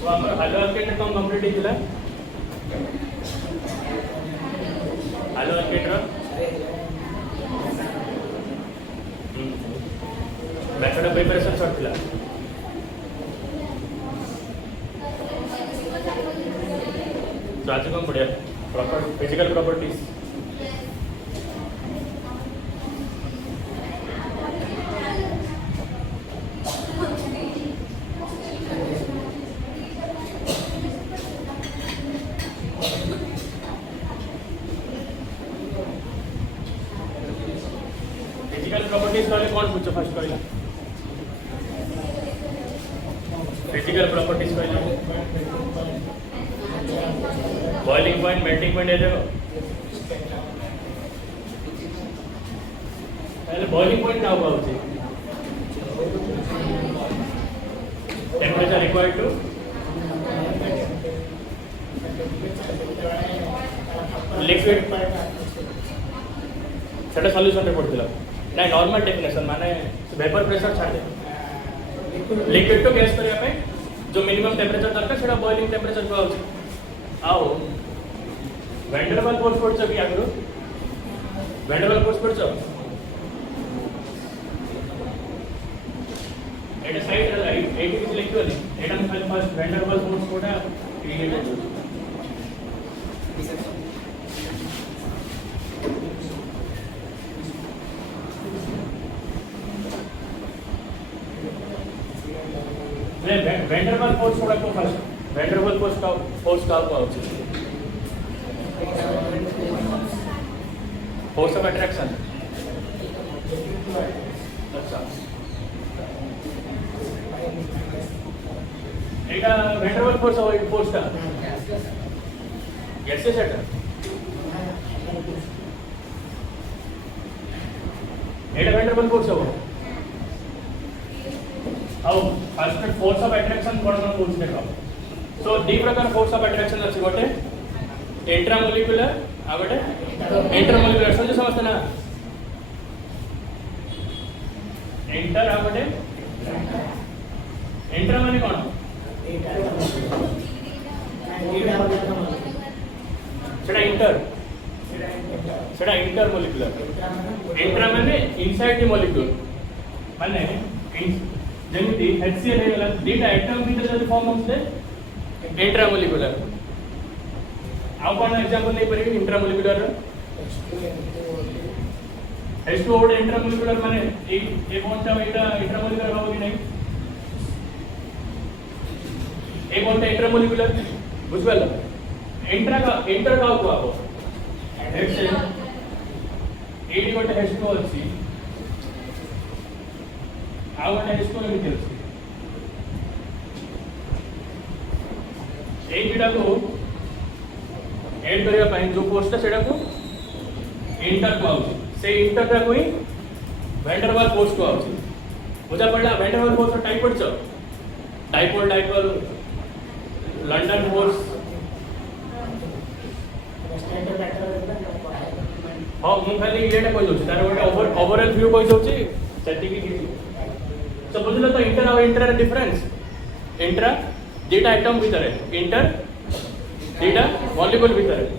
तो हमर हालो अल्केट कम कंप्लीट हिला हालो अल्केट रो मेथड ऑफ प्रिपरेशन शॉर्ट थिला तो आज कौन बढ़िया proper physical properties physical properties वाले कौन पूछो फर्स्ट कहला फिजिकल प्रॉपर्टीज कहला बॉइलिंग पॉइंट मेल्टिंग पॉइंट है देखो पहले बॉइलिंग पॉइंट क्या होगा उसे टेम्परेचर रिक्वायर्ड टू लिक्विड सेटा सॉल्यूशन रे पड़तिला ना नॉर्मल डेफिनेशन माने वेपर प्रेशर छाड़ दे लिक्विड टू गैस करिया पे जो मिनिमम टेम्परेचर दरकार सेटा बॉइलिंग टेम्परेचर को आउची आओ वैन डर वाल्स फोर्स पड़छ कि आगरो वैन डर वाल्स फोर्स पड़छ एटा साइड रे लाइट 80 इज लिक्विड एटा में खाली first van der Waals force कोटा क्रिएट हो वैन डर वाल्स फोर्स कोटा को first van der Waals force का को आउची फोर्स ऑफ अट्रैक्शन अच्छा एटा वैन डर वाल्स फोर्स और फोर्स का गैसेस एटा एटा वैन डर वाल्स फोर्स हो आओ फर्स्ट फोर्स ऑफ अट्रैक्शन कोन पूछ देखो सो दी प्रकार फोर्स ऑफ अट्रैक्शन अछि गोटे इंट्रामोलिकुलर आ गोटे इंटरमोलिकुलर समझ समझते ना इंटर आ गोटे इंटर माने कोन सेटा इंटरमोलिकुलर इंट्रा माने इनसाइड द मॉलिक्यूल माने जेमिति HCl हेला दीटा एटम भीतर जदी फॉर्म होते इंट्रामोलिकुलर आउ कोन एग्जांपल नै परिबे इंट्रामोलिकुलर H2O इंट्रामोलिकुलर माने ए कोनटा एटा इंट्रामोलिकुलर हो कि नहीं ए कोनटा इंट्रामोलिकुलर बुझबल इंटर का को आबो H एडी कोटे H2O अछि आउ गोटे H2O एमिति अछि ए दुटा को ऐड करिया पाए जो फोर्स सेटा को इंटर को आउची से इंटर को ही वैन डर वाल्स फोर्स को आउची बुझा पड़ला van der Waals force type पड़छ डाइपोल लंडन फोर्स हां मु खाली एटा कहि दोछि तार गोटे ओवरऑल व्यू कहि दोछि सेटिंग की तो बुझलो तो इंटर और inter difference intra data atom भीतर है इंटर डेटा मॉलिक्यूल भीतर है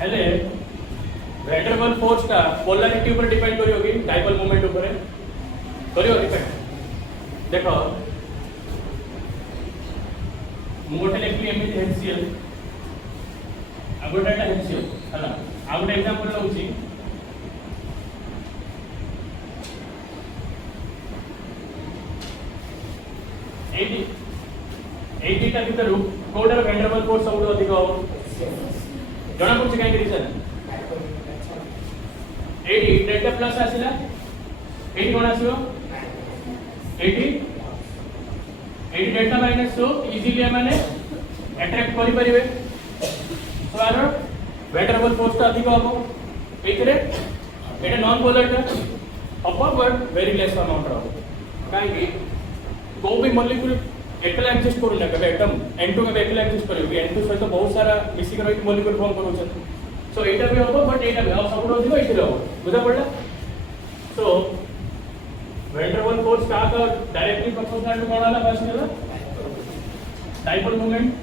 हेले वैन डर वाल्स फोर्स का पोलैरिटी ऊपर डिपेंड करियोगी डाइपोल मोमेंट ऊपर करियो डिपेंड देखो मोटे लेखली एमिति HCl आगोटा HCl हला आगोटा एग्जांपल लउची एडी टा भीतर कोडर वैन डर वाल्स फोर्स सब अधिक हो जणा पछ काई रीजन एडी डेल्टा प्लस आसिला एडी कोन आसियो एडी डेल्टा माइनस सो इजीली माने अट्रैक्ट करि परिबे तो आर वैन डर वाल्स फोर्स अधिक हो एथरे एटा non polar upward very less amount रहो काई को भी मॉलिक्यूल एकला एक्जिस्ट करूना के एटम N2 के एकला एक्जिस्ट करियो कि N2 सहित बहुत सारा मिसी के रही मॉलिक्यूल फॉर्म करूछन सो एटा भी होबो बट एटा भी सब अधिक एठी रहबो बुझा पड़ला so van der Waals force का डायरेक्टली प्रोपोर्शनल टू कोन वाला फर्स्ट वाला डाइपोल मोमेंट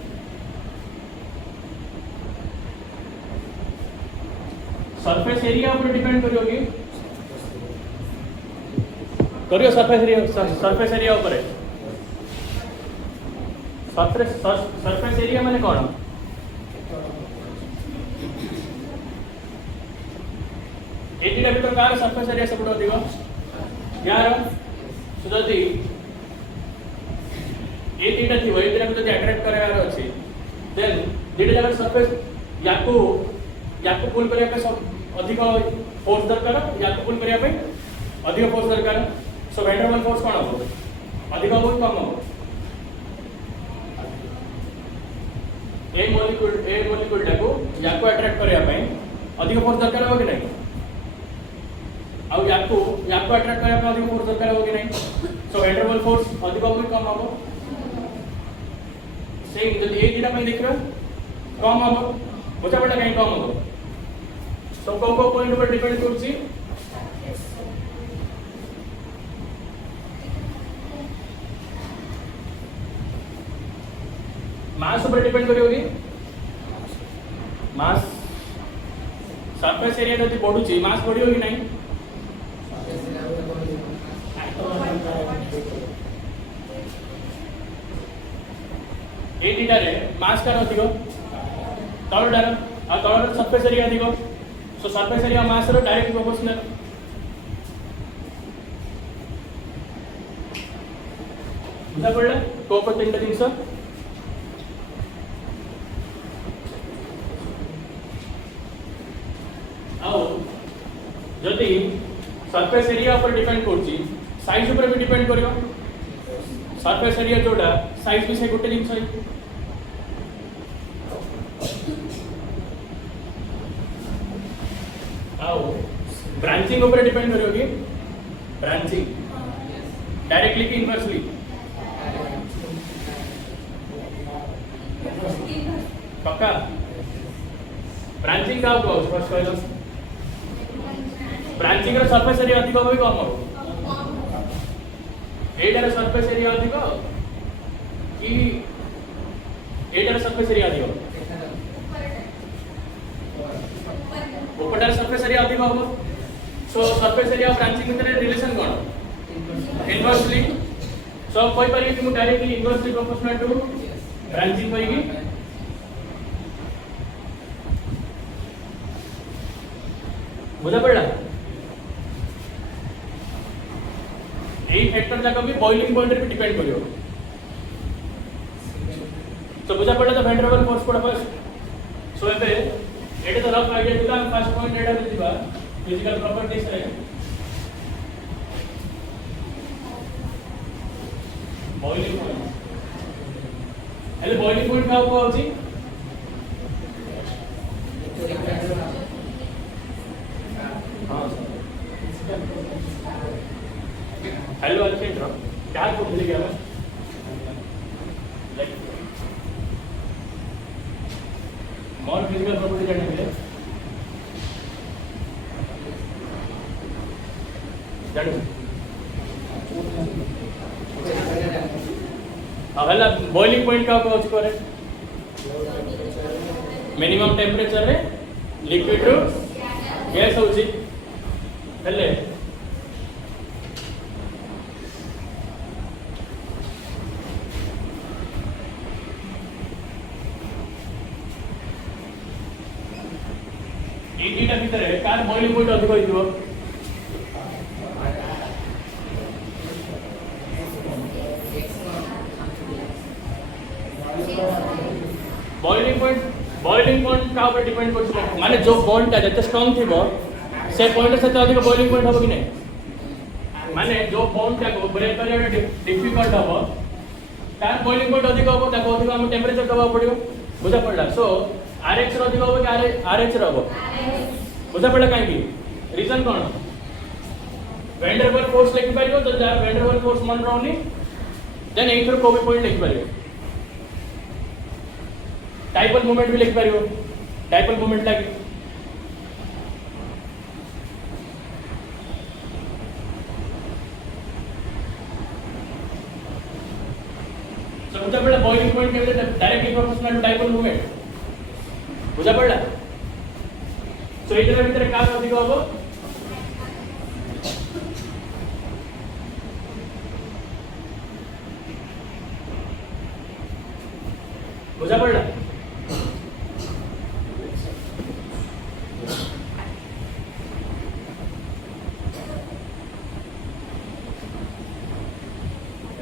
सरफेस एरिया ऊपर डिपेंड करियोगी करियो सरफेस एरिया ऊपर है सरफेस एरिया माने कौन एटीटा भीतर कार सरफेस एरिया सब अधिक यार सुदति एटीटा थी वही भीतर तो अट्रैक्ट करार अछि देन डेटा जगह सरफेस याको पुल करिया पे सब अधिक फोर्स दरकार याको पुल करिया पे अधिक फोर्स दरकार so van der Waals force कोन हो अधिक हो कम हो ए मॉलिक्यूल टाको याको अट्रैक्ट करिया पे अधिक फोर्स दरकार हो कि नहीं आउ याको अट्रैक्ट करिया पे अधिक फोर्स दरकार हो कि नहीं so van der Waals force अधिक हो कि कम हो सेम जब ए दिना पे देखिबा कम हो बुझा पड़ला कहीं कम हो सो को पॉइंट पर डिपेंड करछि मास ऊपर डिपेंड करियोगी मास सरफेस एरिया जति बढ़ुची मास बढ़ियो कि नहीं एटीटा रे मास का अधिक तळडार आ तळर सरफेस एरिया अधिक सो सरफेस एरिया मास रो डायरेक्ट प्रोपोर्शनल बुझा पड़ला को तीनटा जिंस आओ जदि सरफेस एरिया पर डिपेंड करछि साइज ऊपर भी डिपेंड करियो सरफेस एरिया जोड़ा साइज भी से गोटे जिंस है आओ ब्रांचिंग ऊपर डिपेंड करियोगी ब्रांचिंग डायरेक्टली कि इनवर्सली पक्का ब्रांचिंग का हो फर्स्ट कहलो ब्रांचिंग रो सरफेस एरिया अधिक हो कम हो एटार सरफेस एरिया अधिक कि एटार सरफेस एरिया अधिक ऊपरटार सरफेस एरिया अधिक हो सो सरफेस एरिया ब्रांचिंग भितर रिलेशन कोन इनवर्सली सो कोइ परिए कि मु directly inversely proportional to branching होइगी बुझा पड़ला यही फैक्टर जाक भी बॉइलिंग पॉइंट रे भी डिपेंड करियो तो बुझा पड़ला तो वैन डर वाल्स फोर्स कोड फर्स्ट सो एबे एटे तो रफ आईडिया दिला फर्स्ट पॉइंट एटा दिबा फिजिकल प्रॉपर्टीज रे बॉइलिंग पॉइंट एले बॉइलिंग पॉइंट का होची हेलो अल्फेंड्रो क्या भूल गया मैं लाइक मोर फिजिकल प्रॉपर्टी जानने के लिए जानो अगला बॉइलिंग पॉइंट का होची करे मिनिमम टेंपरेचर रे लिक्विड रो गैस होची हेले एटीटा भीतर कार बॉइलिंग पॉइंट अधिक होइदिबो बॉइलिंग पॉइंट का ऊपर डिपेंड करछ माने जो बॉन्ड ता जते स्ट्रांग थिबो से पॉइंट से अधिक बॉइलिंग पॉइंट होबो कि नहीं माने जो बॉन्ड ता को ब्रेक करिया डिफिकल्ट होबो तार बॉइलिंग पॉइंट अधिक होबो ता को अधिक हम टेंपरेचर दबा पड़ियो बुझा पड़ला सो RH रो अधिक होबो कि RH रो होबो बुझा पड़ला काहे की रीजन कोन वैन डर वाल्स फोर्स लेखि पारियो तो जा वैन डर वाल्स फोर्स मन रहउनी देन एथर को भी पॉइंट लिख पारियो डाइपोल मोमेंट भी लिख पारियो डाइपोल मोमेंट लागी so बुझा पड़ा बॉइलिंग पॉइंट के directly proportional to dipole moment बुझा पड़ा so एथर भीतर का अधिक होबो बुझा पड़ा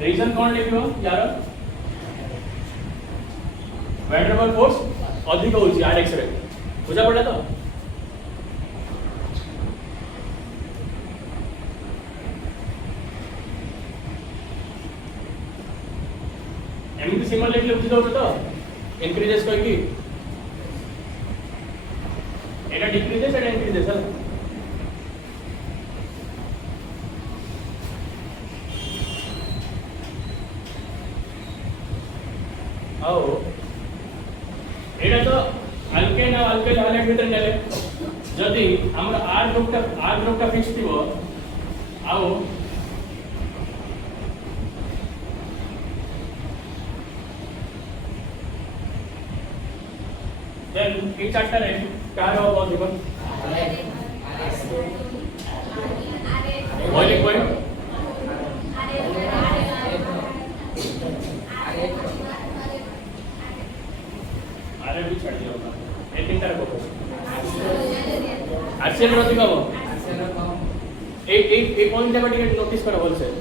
रीजन कौन लिखो यार वैन डर वाल्स फोर्स अधिक होची आरएक्स रे बुझा पड़ा तो एमटी सिंबल लिखले बुझी दो तो इंक्रीजेस कोई की एटा डिक्रीजेस एटा इंक्रीजेस है आओ एटा तो अल्केन और अल्काइल हाइलाइट भीतर नेले जदी हमर आर ग्रुप का फिक्स थिबो आओ देन ई चार्टर है कार हो बहुत दिबो बॉइलिंग पॉइंट आरे भी छाड़ दियो ए तीन तरह को आरसीएल रो दिबो ए पॉइंट जब टिके नोटिस करो बोल से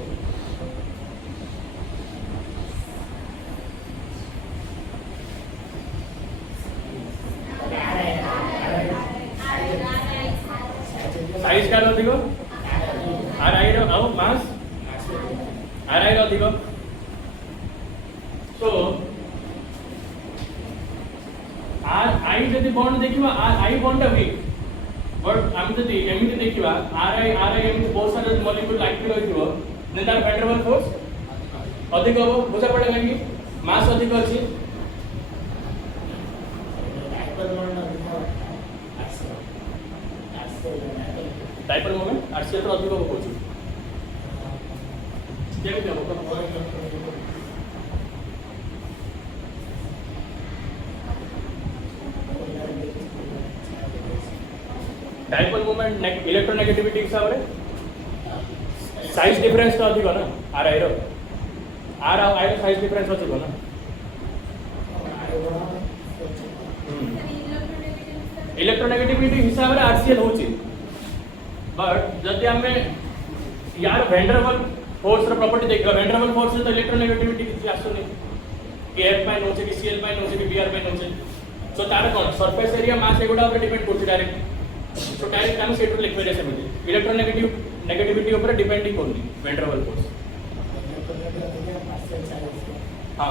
साइज का अधिक आर आई रो आओ मास आर आई रो अधिक सो आर आई जदि बॉन्ड देखिबा are I bond weak but हम जदि एमिति देखिबा आर आई एमिति बहुत सारे मॉलिक्यूल एक्टिव होइथिबो ने तार वैन डर वाल्स फोर्स अधिक हो बुझा पड़ेगा कि मास अधिक अछि डाइपोल मोमेंट आरसीएल तो अधिक हो कोची केमि हो डाइपोल मोमेंट इलेक्ट्रोनेगेटिविटी हिसाब रे साइज डिफरेंस तो अधिक ना आर आई रो साइज डिफरेंस अधिक ना इलेक्ट्रोनेगेटिविटी हिसाब रे आरसीएल होची बट जदि हमें यार वैन डर वाल्स फोर्स रो प्रॉपर्टी देखिबा वैन डर वाल्स फोर्स तो इलेक्ट्रोनेगेटिविटी किछि आसुनी कि एफ पाइन होचे कि सीएल पाइन होचे कि बीआर पाइन होचे सो तार कोन सरफेस एरिया मास एगुडा ऊपर डिपेंड करछि डायरेक्ट सो डायरेक्ट हम सेट लिख पारे सेमिति इलेक्ट्रोनेगेटिविटी ऊपर डिपेंडिंग कोनी वैन डर वाल्स फोर्स हां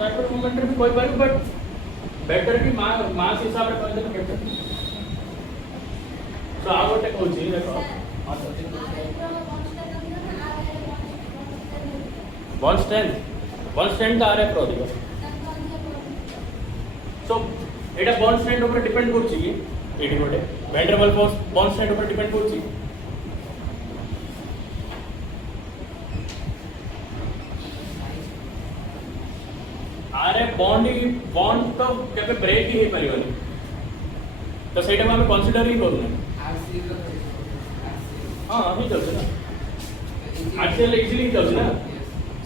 डाइपोल मोमेंट भी कोई बारी बट बेटर कि मास हिसाब रे कर दे बेटर सो आ गोटे कहूची देखो बॉन्ड स्ट्रेंथ तो आरएफ रो दिबो सो एटा बॉन्ड स्ट्रेंथ ऊपर डिपेंड करछि कि एडी गोटे van der Waals force bond strength ऊपर डिपेंड करछि आरे बॉन्ड तो केबे ब्रेक ही परिबनी तो सेटा हम कंसीडर ही करूना हां अभी चल ना आरसीएल इजीली चल ना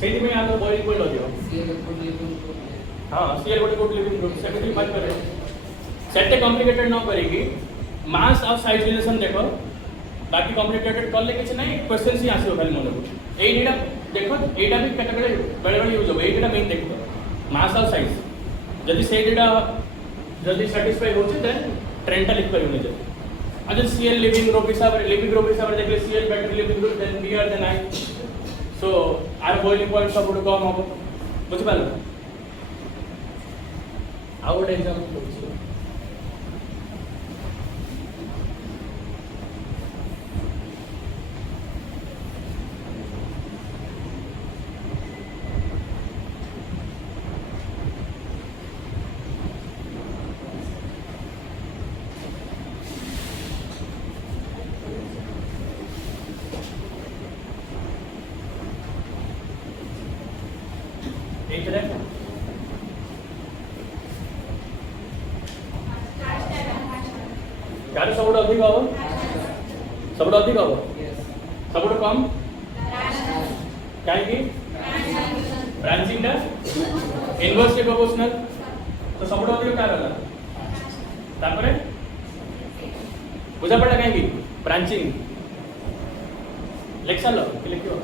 सेठी में आ तो बॉइलिंग पॉइंट हो दियो हां सीएल गोटे कोड लिविंग ग्रुप सेकेंडरी बात करे सेटे कॉम्प्लिकेटेड न करेगी मास और साइज रिलेशन देखो बाकी कॉम्प्लिकेटेड कर ले किछ नहीं क्वेश्चन ही आसीबो खाली मन को एटा देखो एटा भी केते बेले यूज हो एटा मेन देखो मास और साइज जदि से डेटा जदि सैटिस्फाई होचे देन ट्रेंड लिख करियो ने जदि अच्छा सीएल लिविंग ग्रुप हिसाब रे देखले Cl better leaving group than Br than I सो आर बॉइलिंग पॉइंट सब कम हो बुझ पालो आउट एग्जांपल होची ଏଇଥିରେ କାହାର ସବୁଠୁ ଅଧିକ ହବ? ସବୁଠୁ ଅଧିକ ହବ? ସବୁଠୁ କମ୍? କାହିଁକି? ବ୍ରାଞ୍ଚିଂ ଟା इनवर्सली प्रोपोर्शनल तो सबुठ अधिक कार तापर बुझा पड़ा कहीं ब्रांचिंग लिख साल लिख कहल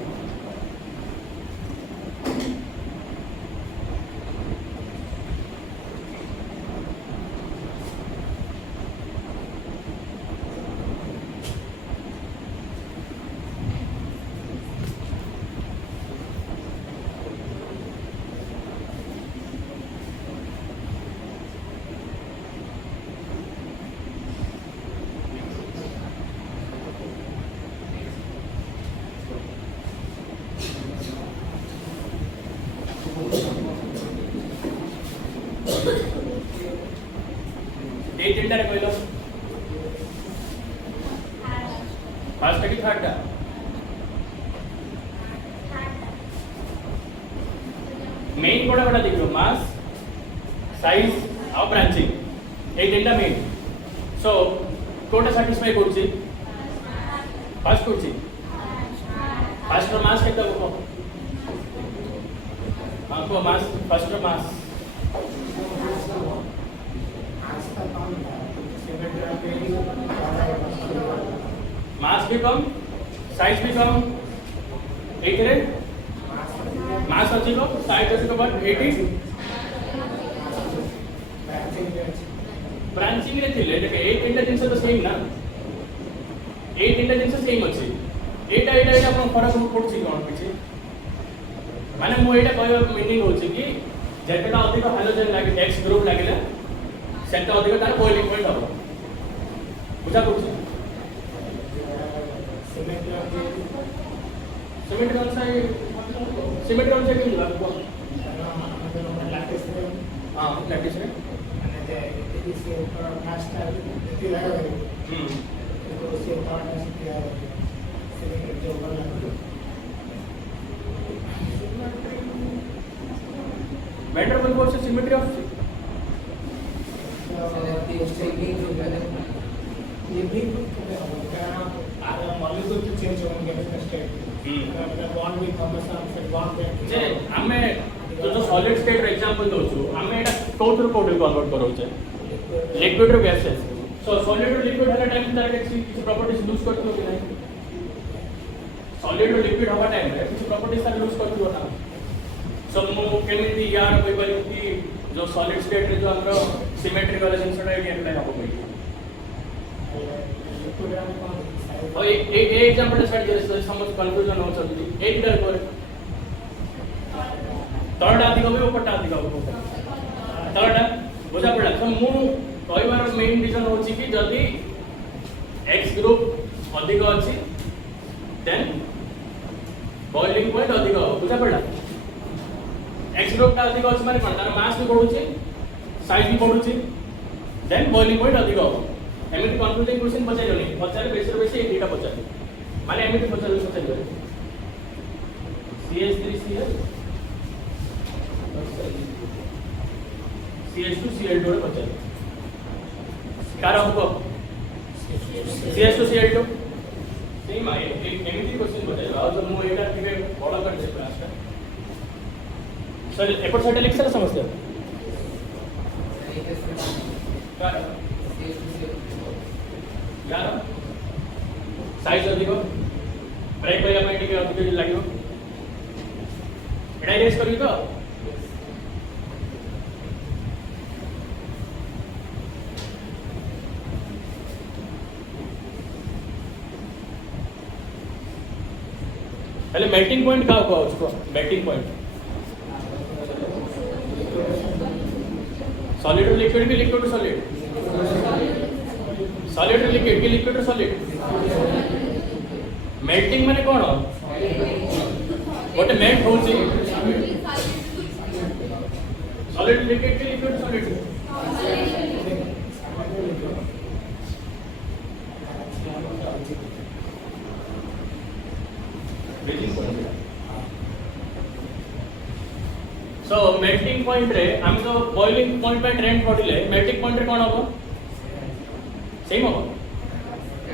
फास्ट कि थर्ड टा मेन कोड़ा कोड़ा देखो मास साइज और ब्रांचिंग ए तीनटा मेन सो कोटा सैटिस्फाई करछि फास्ट करछि फास्ट रो मास केते को हां को मास फास्ट रो मास मास भी कम साइज भी कम एथिरे मास अछि को साइज अछि को बट 80 ब्रांचिंग रे थिले देखे ए तीनटा जिंस तो सेम ना ए तीनटा जिंस सेम अछि एटा अपन फरक पड़छि कोन पिछि माने मु एटा कहबा मीनिंग होछि कि जेटा अधिक हाइड्रोजन लागे एक्स ग्रुप लागिला सेटा अधिक तार बॉइलिंग पॉइंट हो बुझा पड़छि सीमेंट कौन सा है सीमेंट कौन सा क्यों लगा हां लैटिस है અને તે છે ઉપર પ્લાસ્ટર તે લગાવે તો से पार्ट से किया सीमेंट जो ऊपर लगा वैंडरबिल्ट फोर्स से सिमेट्री ऑफ ये भी मॉलिक्यूल की चेंज होंगे chemical state bond with Thomas फिर बॉन्ड जे हमें जो सॉलिड स्टेट रे एग्जांपल दोछु हमें एटा कोथर कोड कन्वर्ट करो छे लिक्विड रो गैसेस सो सॉलिड रो लिक्विड हला टाइम तार किसी प्रॉपर्टीज लूज करतो कि नहीं सॉलिड रो लिक्विड हवा टाइम रे किसी प्रॉपर्टीज तार लूज करतो ना सो मु केमिति यार कोई बोली कि जो सॉलिड स्टेट रे जो हमरो सिमेट्री वाला जिंसटा एटी अप्लाई हबो कोई और एक एग्जांपल स्टार्ट करे समझ कंफ्यूजन हो सकती एक डर करे थर्ड अधिक हो ऊपरटा अधिक हो थर्ड बुझा पड़ा तो मु कहबार मेन रीजन होची कि जदी एक्स ग्रुप अधिक अछि देन बॉइलिंग पॉइंट अधिक हो बुझा पड़ा एक्स ग्रुप का अधिक अछि माने तार मास भी बढ़ुची साइज भी बढ़ुची देन बॉइलिंग पॉइंट अधिक हो एमिट कंफ्यूजिंग क्वेश्चन पचाइलोनी पचारे बेसी ए डेटा पचारे माने एमिट पचारे CH3Cl CH2Cl2 रे पचारे कार हमको CH2Cl2 सेम आए एक एमिट क्वेश्चन पचाइलो और जब मु एटा टिके बड़ा कर दे क्लास का सर एपर साइड लिख सर समझते कार यार साइज अधिक ब्रेक କରିବା ପାଇଁ ଟିକେ ଅଧିକ ଲାଗିବ ଏଟା ଇରେଜ କରିବି ତ पहले मेल्टिंग पॉइंट का होगा उसको melting point solid to liquid की liquid to solid solid to liquid की लिक्विड टू सॉलिड मेल्टिंग माने कोन गोटे मेल्ट होची सॉलिड टू लिक्विड की liquid to solid so melting point रे हम तो बॉइलिंग पॉइंट पे ट्रेंड पड़िले मेल्टिंग पॉइंट रे कोन हो सेम हो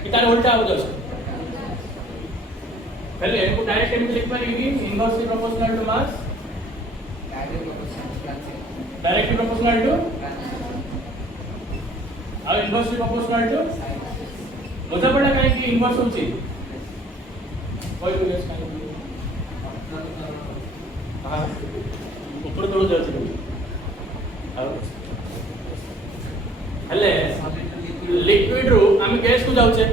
कि तार उल्टा हो जस्ट पहले इनको डायरेक्ट एम लिख पारेगी inversely proportional to mass directly proportional to और इनवर्सली प्रोपोर्शनल टू बुझा पड़ा काहे कि इनवर्स होची कोई भी गेस काहे हां ऊपर तोड़ जाଉଛି ଆଉ ହେଲେ लिक्विड रू हम गैस को जाउछे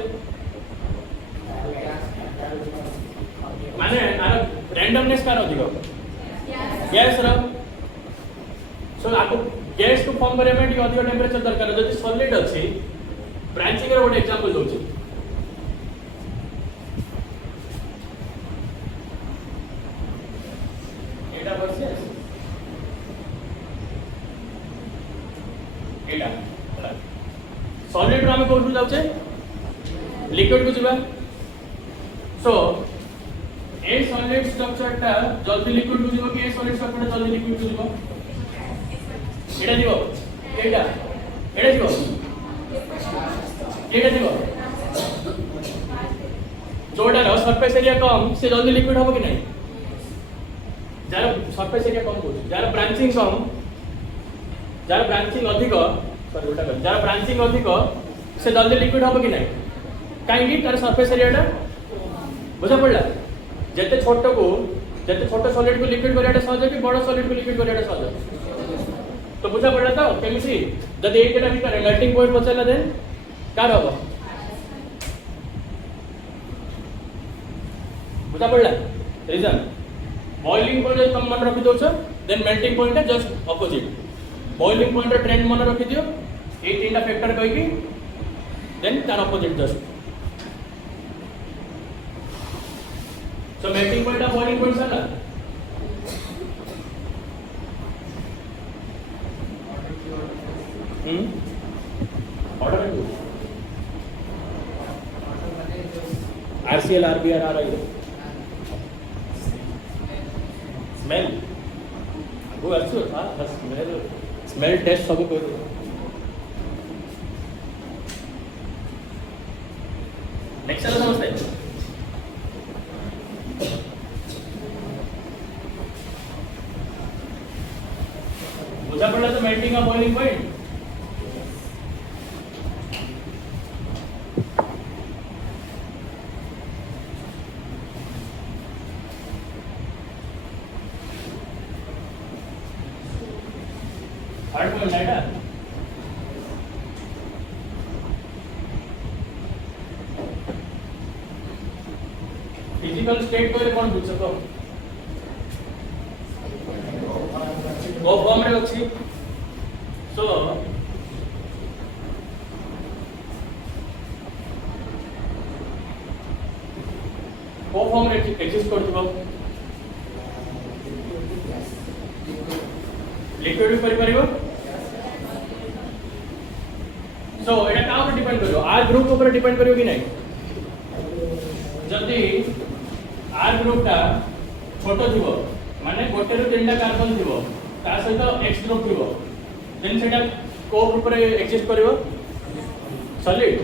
माने आर रैंडमनेस कार अधिक गैस रो सो आपको गैस को फॉर्म करे में अधिक टेंपरेचर दरकार जदि सॉलिड अछि ब्रांचिंग रो ଗୋଟେ एग्जांपल दोछि एटा वर्सेस एटा सॉलिड रो हम कोठु जाउछे लिक्विड को जिबा सो ए सॉलिड स्ट्रक्चर टा जल्दी लिक्विड को जिबो कि ए सॉलिड स्ट्रक्चर टा जल्दी लिक्विड को जिबो एटा जिबो एटा जिबो एटा जिबो जोड़ा रो सरफेस एरिया कम से जल्दी लिक्विड होबो कि नहीं जार सरफेस एरिया कम होछ जार ब्रांचिंग कम जार ब्रांचिंग अधिक सॉरी उल्टा कर जार ब्रांचिंग अधिक से जल्दी लिक्विड होबो कि नहीं काहेकि तार सरफेस एरिया टा बुझा पड़ला जते छोट सॉलिड को लिक्विड करियाटा सहज कि बड़ सॉलिड को लिक्विड करियाटा सहज तो बुझा पड़ला तो केमिस्ट्री जदि एकेटा भीतर मेल्टिंग पॉइंट पचला देन कार होबो बुझा पड़ला रीजन बॉइलिंग पॉइंट तुम मन रखि दोछ देन मेल्टिंग पॉइंट है जस्ट ऑपोजिट बॉइलिंग पॉइंट रो ट्रेंड मन रखि दियो ए तीनटा फैक्टर कहि कि देन तार opposite just so melting point of boiling point sala order है RCL RBR आ रही है स्मेल वो अच्छी था बस स्मेल टेस्ट सब कोई नेक्स्ट वाला समझते बुझा पड़ला तो मेल्टिंग और बॉइलिंग पॉइंट थर्ड पॉइंट है फिजिकल स्टेट को कौन पूछ सको वो फॉर्म रे अछि सो वो फॉर्म रे एग्जिस्ट करथिबो लिक्विड भी करि परिबो सो एटा का ऊपर डिपेंड करियो आर ग्रुप ऊपर डिपेंड करियो कि नहीं जदी आर ग्रुप टा छोटो थिबो माने गोटे रो तीनटा कार्बन थिबो ता सहित एक्स ग्रुप थिबो देन सेटा को ग्रुप रे एग्जिस्ट करिवो सॉलिड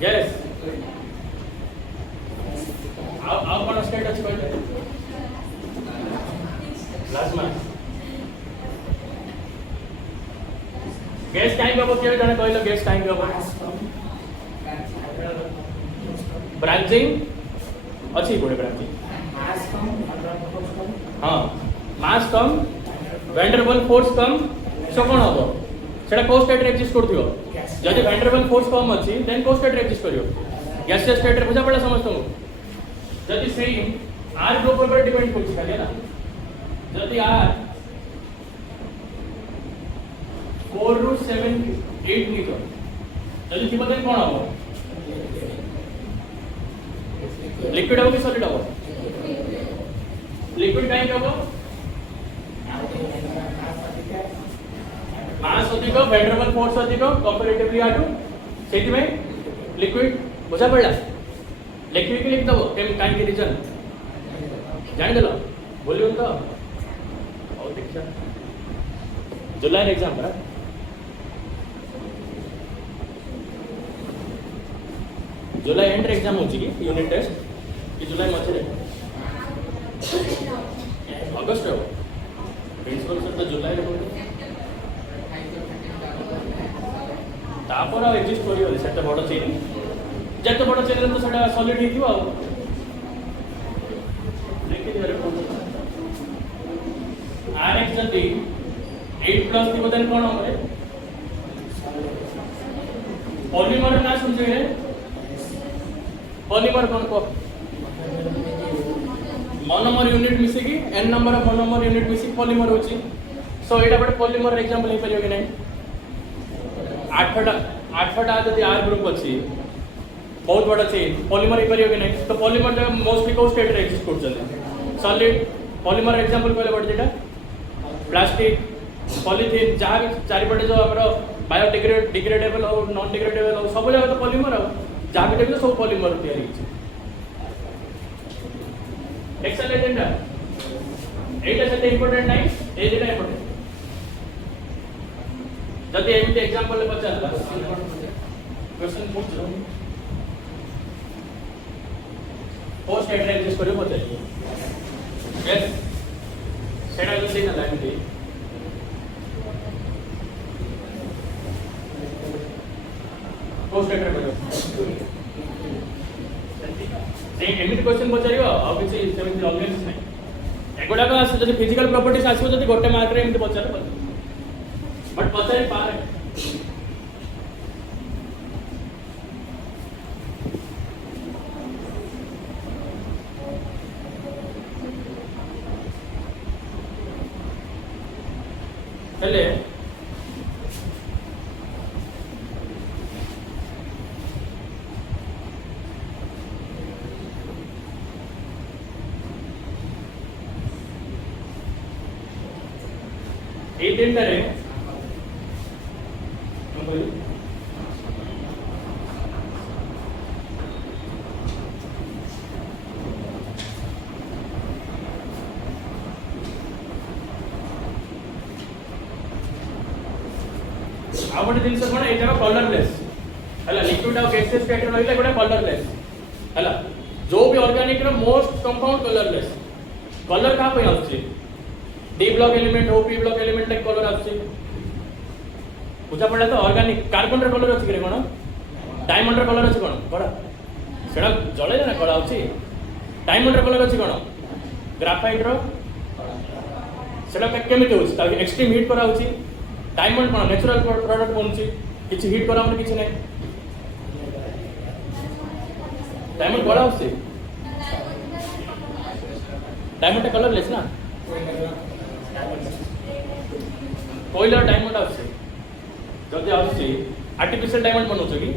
गैस आउ कोन स्टेट अछि कहले प्लाज्मा गैस काहे गबो के जने कहले गैस काहे गबो ब्रांचिंग अछि कोडे ब्रांचिंग मास कम हां मास कम वैंडरबल फोर्स कम सो कोन होबो सेटा को स्टेट रे एग्जिस्ट करथियो जदि वैंडरबल फोर्स कम अछि देन को स्टेट रे एग्जिस्ट करियो गैसियस स्टेट रे बुझा पड़ा समझतो जदि सेम आर ग्रुप पर डिपेंड करछि खाली ना जदि आर 4 ରୁ 7 8 निको जदि थिबो देन कोन होबो लिक्विड होबो कि सॉलिड होबो लिक्विड काहे होबो मास अधिक वैंडरबल फोर्स अधिक कंपैरेटिवली आटू सेति में लिक्विड बुझा पड़ला लिक्विड के लिख दबो केम काहे के रीजन जानि देलो बोलियो तो देखिए जुलाई एग्जाम पर जुलाई एंड एग्जाम हो यूनिट टेस्ट कि जुलाई मझे अगस्ट हो प्रिंसिपल सर तो जुलाई तापर आ एग्जिस्ट करियो सेटा बड़ चेन जते बड़ चेन तो सेटा सॉलिड ही थियो आ देखि रे आरएक्स जदी 8 प्लस थी देन कोन हमरे पॉलीमर ना सुनजे रे पॉलीमर कोन को मोनोमर यूनिट मिसे की n number of monomer unit मिसे पॉलीमर होची सो एटा बड पॉलीमर एग्जांपल हे परियो कि नै आठटा जदी आर ग्रुप अछि बहुत बड़ा चेन पॉलीमर हे परियो कि नै तो पॉलीमर जगह मोस्टली को स्टेट रे एग्जिस्ट करछन सॉलिड पॉलीमर एग्जांपल कहले बड जेटा प्लास्टिक पॉलीथीन जहाँ चारिपटे जो आम बायोडिग्रेडेबल हो नॉन डिग्रेडेबल हो सब जगह तो पॉलीमर हो जहाँ भी देखो सब पॉलीमर तैयारी एक्सेल एजेंडा एटा सेते इंपोर्टेंट नाही ए जेटा इंपोर्टेंट जदी एमिति एग्जांपल ले पचारला क्वेश्चन पूछो पोस्ट एड्रेस करियो पचारियो यस सेटा जदी ना लाइन पोस्ट एड्रेस करियो एमिति क्वेश्चन पचारियो आ किसी सेमिति ऑर्गेनिक्स नै एगुडा का जदी फिजिकल प्रॉपर्टीज आसीबो जदी गोटे मार्क रे एमिति पचार बट पचारि पारे हेले ये दिन करे आ गोटे जिनस कोन एटा कलरलेस हला लिक्विड आ गैसेस स्टेट रहिला गोटे कलरलेस हला जो भी ऑर्गेनिक रो मोस्ट कंपाउंड कलरलेस कलर का पे आछी डी ब्लॉक एलिमेंट हो P block element like colour आछी बुझा पड़ा तो ऑर्गेनिक कार्बन रे कलर अछि करे कोन डायमंड रे कलर अछि कोन बड़ा सेडा जळे ना कला अछि डायमंड रे कलर अछि कोन ग्राफाइट रो सेडा केमिति होछि ता एक्सट्रीम हीट करा होछि डायमंड कोन नेचुरल प्रोडक्ट बनछि किछि हीट करा मन किछि नै डायमंड बड़ा होछि डायमंड कलरलेस ना कोइलर डायमंड आछि जदि आछि आर्टिफिशियल डायमंड बनौछ कि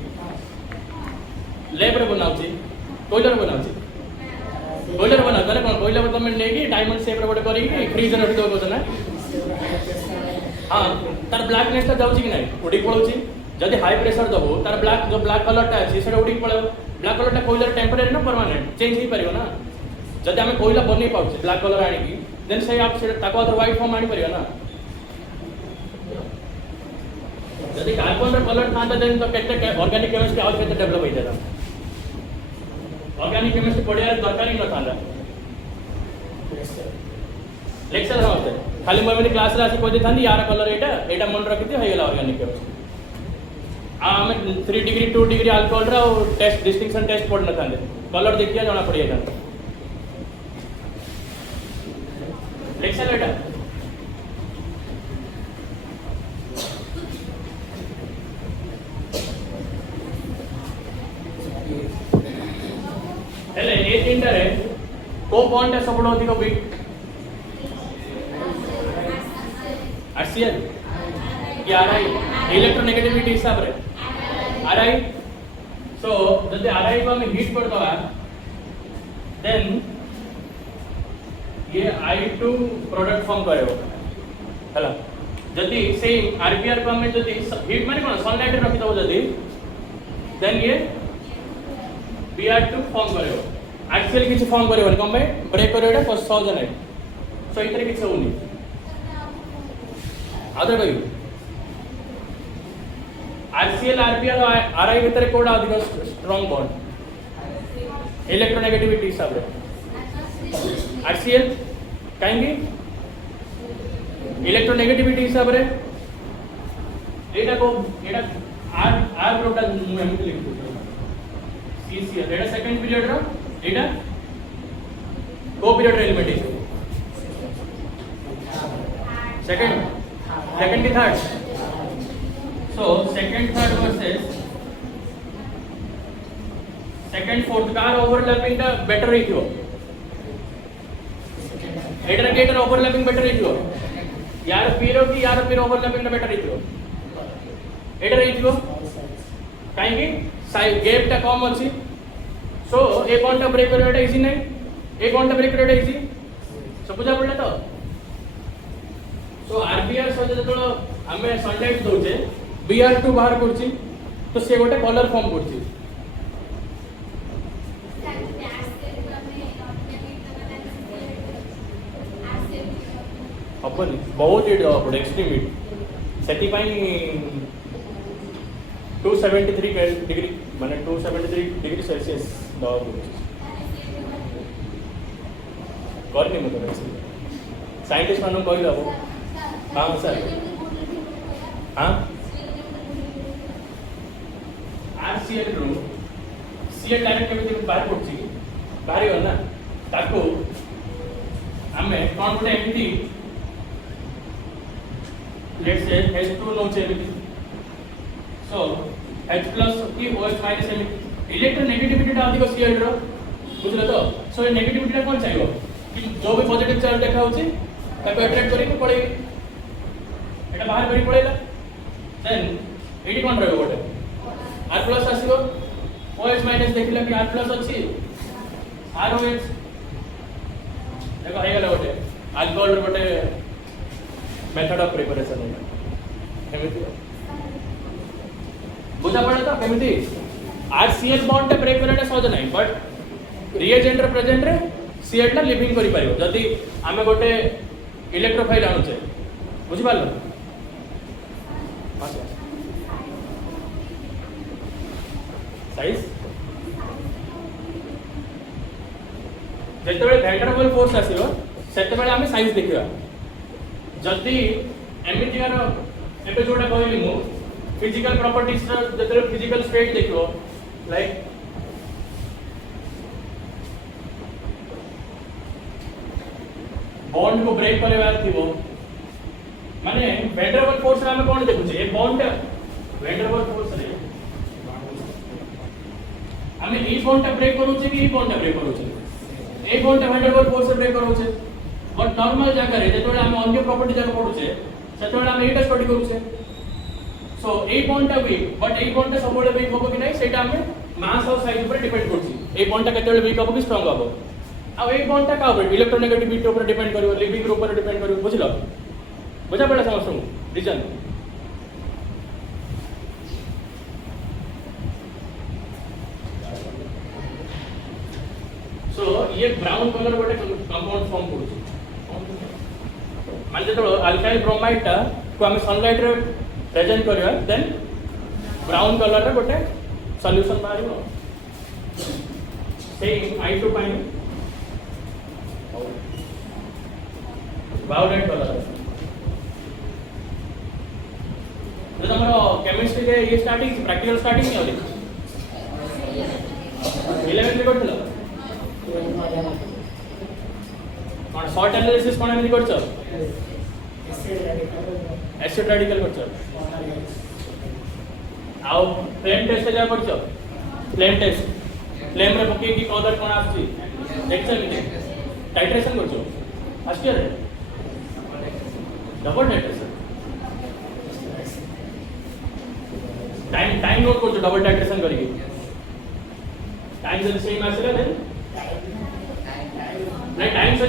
लैब रे बनाउछि कोइलर बनाउछि कोइलर बना माने कोन कोइलर गवर्नमेंट नै कि डायमंड शेप रे बडे करी कि फ्रीज रे रखि दो ना हां तार ब्लैकनेस ता जाउछि कि नै उडी पळौछि जदि हाई प्रेशर दबो तार ब्लैक जो ब्लैक कलर ता अछि सेटा उडी पळो ब्लैक कलर ता कोइलर टेंपरेरी ना परमानेंट चेंज ही परियो ना जदि हमें कोइला बनै पाउछि ब्लैक कलर आनी कि देन से आप सेटा ताको अदर व्हाइट फॉर्म आनी परियो ना जदि कार्बन रे कलर थांता देन तो केते ऑर्गेनिक केमिस्ट्री आउट केते डेवलप होई जाता ऑर्गेनिक केमिस्ट्री पढ़िया दरकार ही न थांदा लेक्चर होते खाली मैं मेरी क्लास रे आसी कोइ थांदी यार कलर एटा मन रखिति होय गेला ऑर्गेनिक केमिस्ट्री आ हमें 3 डिग्री 2 डिग्री अल्कोहल रा टेस्ट डिस्टिंक्शन टेस्ट पढ़ न थांदे कलर देखिया जाना पड़िया था लेक्चर एटा हेले ए तीनटा रे को बॉन्ड है सबलो अधिक वीक आरसीएल कि आरआई इलेक्ट्रोनेगेटिविटी हिसाब रे आरआई सो जदि आरआई को हम हीट कर दवा देन ये I2 प्रोडक्ट फॉर्म करेबो हला जदि सेम आरपीआर को हम जदि हीट माने कोन सनलाइट रखि दबो जदि देन ये Br2 फॉर्म करेबो एक्चुअली किछ फॉर्म करेबो कम भाई ब्रेक करेबो सहज नै सो इतरे किछ होनी आदर कहू आरसीएल आरपीआर आरआई भितर कोडा अधिक स्ट्रांग बॉन्ड इलेक्ट्रोनेगेटिविटी हिसाब रे आरसीएल कहीं इलेक्ट्रोनेगेटिविटी हिसाब रे एटा को एटा आर आर ग्रुप टा मु एम लिख दो सीसीएल एटा सेकंड पीरियड रो एटा को पीरियड एलिमेंट है सेकंड की third so second third versus second fourth car overlapping टा better रहियो एटर गेटर overlapping better रहियो यार पीरो की यार पीरो overlapping टा better रहियो एटर रहियो काहे की साइड गैप टा कम अछि so ए बॉन्ड टा ब्रेक करवाटा इजी नहीं ए बॉन्ड टा ब्रेक करवाटा इजी सब बुझा पड़ला तो so आरबीआर सहित जतलो हमें सनलाइट दोचे BR2 बाहर करछि तो से गोटे कलर फॉर्म करछि अपन बहुत हिट दवा पड़े एक्सट्रीम हिट सेति पई 273 डिग्री माने 273 डिग्री सेल्सियस दवा करनी मतलब साइंटिस्ट मानो कहला हां सर हां आरसीएल रो सीएल डायरेक्ट केमिति बाहर पड़छि बाहर गला ताको हमें कोन गोटे एमिति लेट्स से H2 नो एमिति सो H प्लस की OH माइनस एमिति इलेक्ट्रोनेगेटिविटी टा अधिक सीएल रो बुझलो तो सो नेगेटिविटी टा कोन चाहियो कि जो भी पॉजिटिव चार्ज देखा होछि ताको अट्रैक्ट करी के पड़े एटा बाहर करी पड़ेला देन एडी कोन रहबो गोटे R प्लस आसीबो OH माइनस देखिला कि R प्लस अछि ROH देखो हे गेला गोटे अल्कोहल रो गोटे मेथड ऑफ प्रिपरेशन है केमिति बुझा पड़ा तो केमिति RCl बॉन्ड टे ब्रेक करना सहज नहीं बट रिएजेंट रे प्रेजेंट रे Cl टा लिविंग करि पारिबो जदी हमें गोटे इलेक्ट्रोफाइल आनुचे बुझि पारलो अच्छा size जेतेबेले van der Waals force आसीबो सेतेबेले हमें साइज देखिबा जदी एमितिकार एबे जोडा कहली मु फिजिकल प्रॉपर्टीज रो जेतेबेले फिजिकल स्टेट देखिबो लाइक बॉन्ड को ब्रेक करे वाला थिबो माने वैन डर वाल फोर्स रे हमें कोन देखुचे a bond van der Waals force रे हमें ई बॉन्ड ब्रेक करूचे कि ई बॉन्ड ब्रेक करूचे a bond van der Waals force break करूचे बट नॉर्मल जगह रे जेतोले हम अन्य प्रॉपर्टी जगह पढुचे सेतोले हम एटा स्टडी करूचे सो ए बॉन्ड वीक बट ए बॉन्ड सबोले वीक होबो कि नै सेटा हमें मास और साइज ऊपर डिपेंड करछि ए बॉन्ड केतेले वीक होबो कि स्ट्रांग होबो आ ए बॉन्ड का ऊपर इलेक्ट्रोनेगेटिविटी ऊपर डिपेंड करिवो लिविंग ऊपर डिपेंड करिवो बुझलो बुझा पड़ा समझो रीजन सो ये ब्राउन कलर गोटे कंपाउंड फॉर्म करूची मान जो अल्काइल ब्रोमाइड टा को हम सनलाइट रे प्रेजेंट करियो देन ब्राउन कलर रे गोटे सॉल्यूशन बाहरियो सेम I2 पाइन वायलेट कलर जो हमरो केमिस्ट्री रे ये स्टार्टिंग प्रैक्टिकल स्टार्टिंग नहीं होली 11 रे करथलो कौन शॉर्ट एनालिसिस कोन एमि करछ एसिड रेडिकल करछ आउ फ्लेम टेस्ट जा करछ फ्लेम टेस्ट फ्लेम रे पके की कलर कोन आछि देखछ कि टाइट्रेशन करछ आछि रे डबल टाइट्रेशन टाइम नोट करछ डबल टाइट्रेशन करिके टाइम जब सेम आछला देन नहीं टाइम से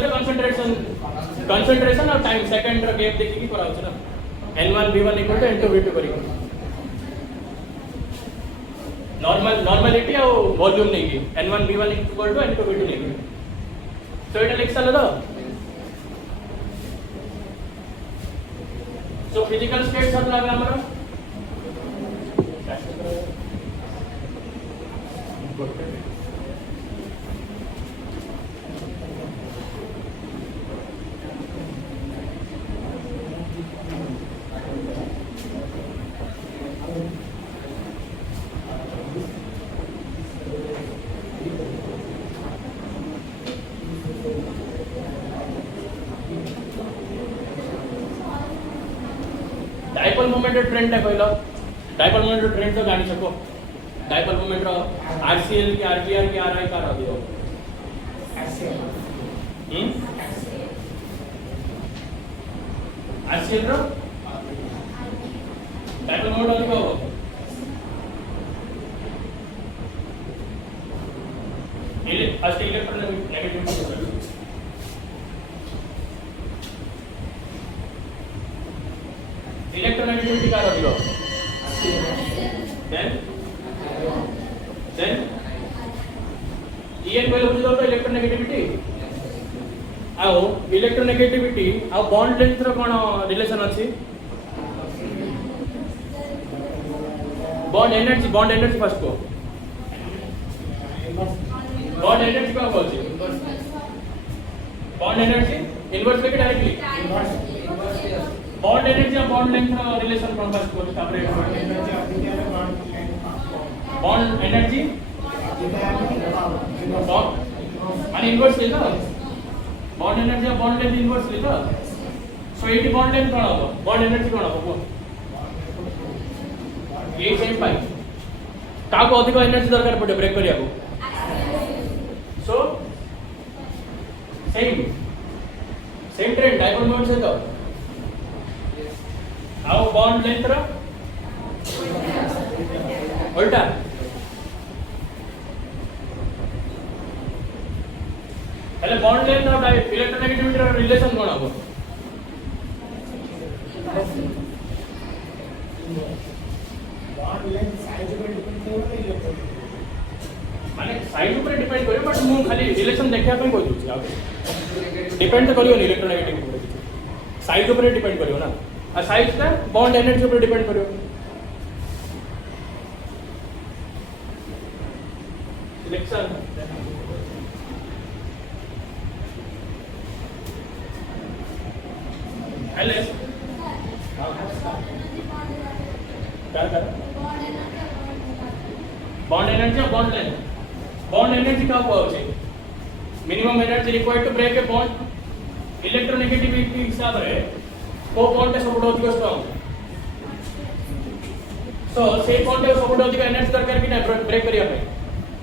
कंसंट्रेशन और टाइम सेकंड रो गैप देखि की कराउ छ ना n1 v1 n2 v2 करी नॉर्मलिटी और वॉल्यूम नहीं की n1 v1 n2 v2 नहीं तो एटा लिख साल तो सो फिजिकल स्टेट सब लागला हमर डायपोल मोमेंट ट्रेंड टा कहलो डायपोल मोमेंट ट्रेंड तो जानि सको डायपोल मोमेंट रो आरसीएल की आरबीआर की आरआई का दियो आरसीएल आरसीएल रो डायपोल मोमेंट अधिक हो इले फर्स्ट इलेक्ट्रोनेगेटिविटी इलेक्ट्रोनेगेटिविटी का दियो then EN कोई बुझी दो तो इलेक्ट्रोनेगेटिविटी आओ इलेक्ट्रोनेगेटिविटी आ बॉन्ड लेंथ रो कोन रिलेशन अछि बॉन्ड एनर्जी फर्स्ट को बॉन्ड एनर्जी को बोलছি बॉन्ड एनर्जी इनवर्स लेके डायरेक्टली बॉन्ड एनर्जी और बॉन्ड लेंथ रो रिलेशन कोन फर्स्ट को तापर बॉन्ड एनर्जी माने इनवर्स ले तो बॉन्ड एनर्जी और बॉन्ड लेंथ इनवर्स ले तो सो एटी बॉन्ड लेंथ कोन हो बॉन्ड एनर्जी कोन हो ये सेम पाई काको अधिक एनर्जी दरकार पड़े ब्रेक करिया को so same trend dipole moment से तो आओ बॉन्ड लेंथ रो उल्टा पहले बॉन्ड लेंथ और इलेक्ट्रोनेगेटिविटी रो रिलेशन कोन हो बॉन्ड लेंथ साइज पर डिपेंड करो इलेक्ट्रोन माने साइज ऊपर डिपेंड करे बट मु खाली रिलेशन देखिया पे कोइ दूची आ डिपेंड तो करियो इलेक्ट्रोनेगेटिविटी साइज ऊपर डिपेंड करियो ना आ साइज का बॉन्ड एनर्जी ऊपर डिपेंड करियो सिलेक्शन हेलो क्या कर बॉन्ड एनर्जी और बॉन्ड लेंथ बॉन्ड एनर्जी का हुआ होचे minimum energy required to break a bond electronegativity हिसाब रे को बॉन्ड के सबुठ अधिक स्ट्रांग सो से बॉन्ड के सबुठ अधिक एनर्जी दरकार कि ब्रेक करिया पे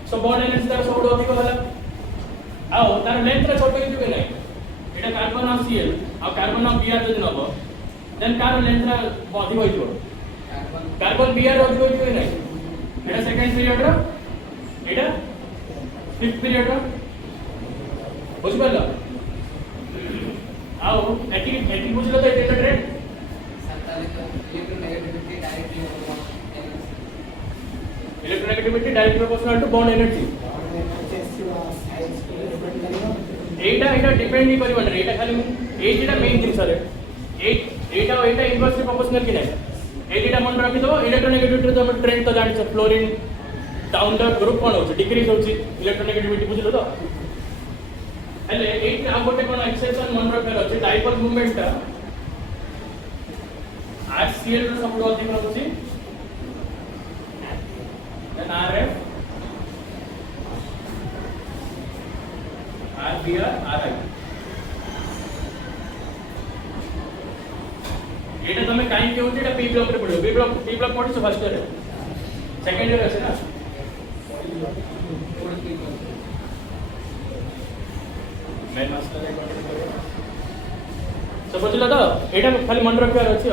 सो बॉन्ड एनर्जी तार सबुठ अधिक होला आओ तार लेंथ रे छोटे कि नै एटा कार्बन ऑफ Cl आ कार्बन ऑफ Br जदि नबो देन कार लेंथ रे अधिक होइतो कार्बन Br अधिक होइतो नै एटा सेकंड पीरियड रो एटा फिफ्थ पीरियड रो बुझ परला आओ एटी बुझलो तो एटा trend electronegativity directly proportional to bond energy एटा डिपेंड नहीं करिवन रे एटा खाली एटा मेन थिंग सर एटा इनवर्सली प्रोपोर्शनल कि नै एटा मन रखि दो इलेक्ट्रोनेगेटिविटी तो हम ट्रेंड तो जानि छ फ्लोरीन डाउन द ग्रुप कोन होछ डिक्रीज होछ इलेक्ट्रोनेगेटिविटी बुझलो तो हेले एट आ गोटे कोन एक्सेप्शन मन रखर अछि डायपोल मूवमेंट आरसीएल रो सबुठ अधिक होछ देन आरएफ आरबीआर आरआई एटा तमे काई के होते एटा पी ब्लॉक रे पड़ो पी ब्लॉक पड़ो फर्स्ट ईयर सेकंड ईयर আছে না मैं मास्टर रे सब बुझला तो एटा खाली मन रखियार अछि